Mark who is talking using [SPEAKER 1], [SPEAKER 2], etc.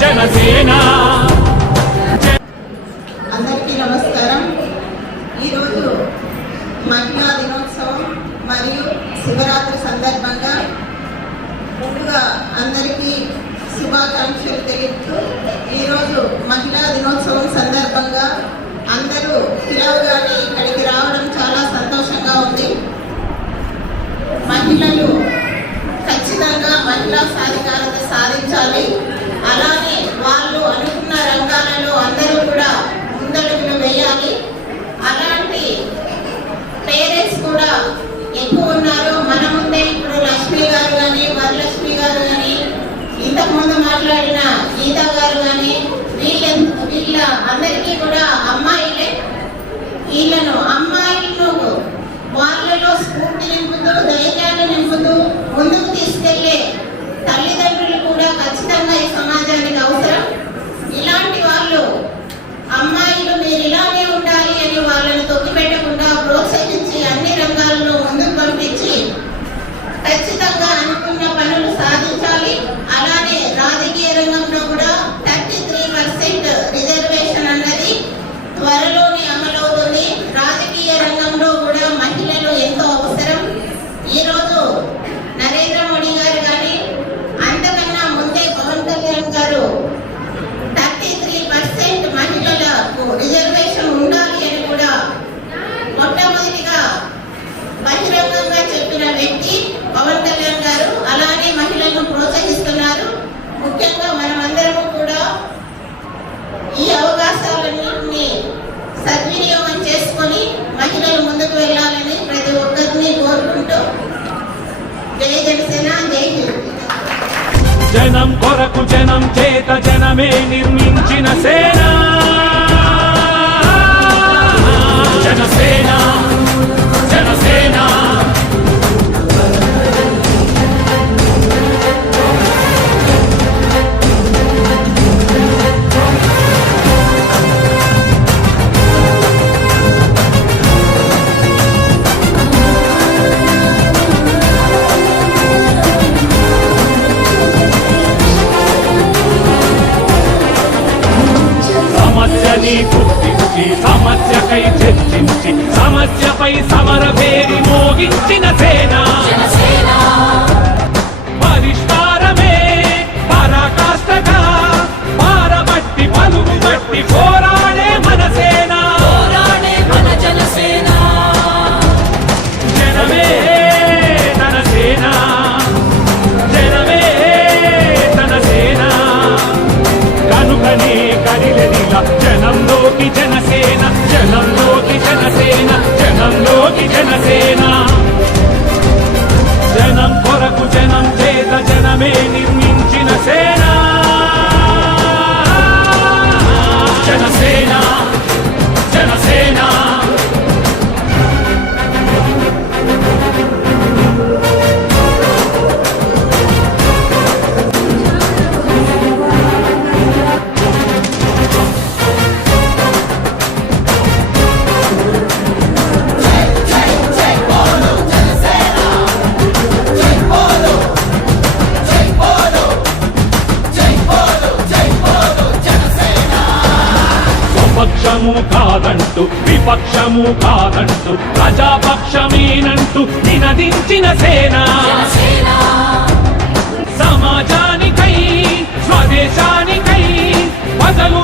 [SPEAKER 1] జనసేన.
[SPEAKER 2] అందరికీ నమస్కారం. ఈరోజు మహిళా దినోత్సవం మరియు శివరాత్రి సందర్భంగా ముందుగా అందరికీ శుభాకాంక్షలు తెలుపుతూ ఈరోజు మహిళా దినోత్సవం సందర్భంగా అందరూ పిలవగానే ఇక్కడికి రావడం చాలా సంతోషంగా ఉంది. మహిళలు ఖచ్చితంగా మహిళా సాధికారత సాధించాలి. అలానే వాళ్ళు అనుకున్న రంగాలలో అందరూ కూడా ముందడుగులు వేయాలి. అలాంటి పేరెంట్స్ కూడా ఎక్కువ ఉన్నారు. మన ముందే ఇప్పుడు లక్ష్మి గారు కానీ వరలక్ష్మి గారు కానీ ఇంతకుముందు మాట్లాడిన గీత గారు కానీ వీళ్ళ వీళ్ళ అందరికీ కూడా అమ్మాయిలే. వీళ్ళను అమ్మాయిలను వాళ్ళలో స్ఫూర్తి నింపుతూ ధైర్యాన్ని నింపుతూ ముందుకు తీసుకెళ్ళే తల్లిదండ్రులు కూడా ఖచ్చితంగా ఈ సమాజానికి అవసరం ఇలాంటి వాళ్ళు అమ్మాయిలు మీరు ఇలానే ఉండాలి అని వాళ్ళని తొక్కిపెట్టకుండా ప్రోత్సహించి అన్ని రంగాల్లో ముందుకు పంపించి ఖచ్చితంగా అనుకున్న పనులు సాధించాలి అలానే రాజకీయ రంగంలో కూడా థర్టీ త్రీ పర్సెంట్ రిజర్వేషన్ అన్నది త్వరలోనే అమలవుతుంది రాజకీయ రంగంలో కూడా మహిళలు ఎంతో అవసరం ఈరోజు నరేంద్ర మోడీ గారు కానీ అంతకన్నా ముందే Pawan Kalyan garu thirty three percent మహిళలకు రిజర్వేషన్ ఉండాలి అని కూడా మొట్టమొదటిగా బహిరంగంగా చెప్పిన వ్యక్తి పవన్ కళ్యాణ్ గారు అలానే మహిళలను ప్రోత్సహిస్తున్నారు. ముఖ్యంగా మనమందరము కూడా ఈ అవకాశాలన్నింటినీ సద్వినియోగం చేసుకొని మహిళలు ముందుకు వెళ్ళాలని ప్రతి ఒక్కరిని కోరుకుంటూ జై జనసేన జై హింద్.
[SPEAKER 1] జనం కొరకు జనం చేత జనమే నిర్మించిన సేనా. పక్షము కాదంటూ విపక్షము కాదంటూ ప్రజాపక్షమేనంటూ నినదించిన సేన. సమాజానికై స్వదేశానికై పదలు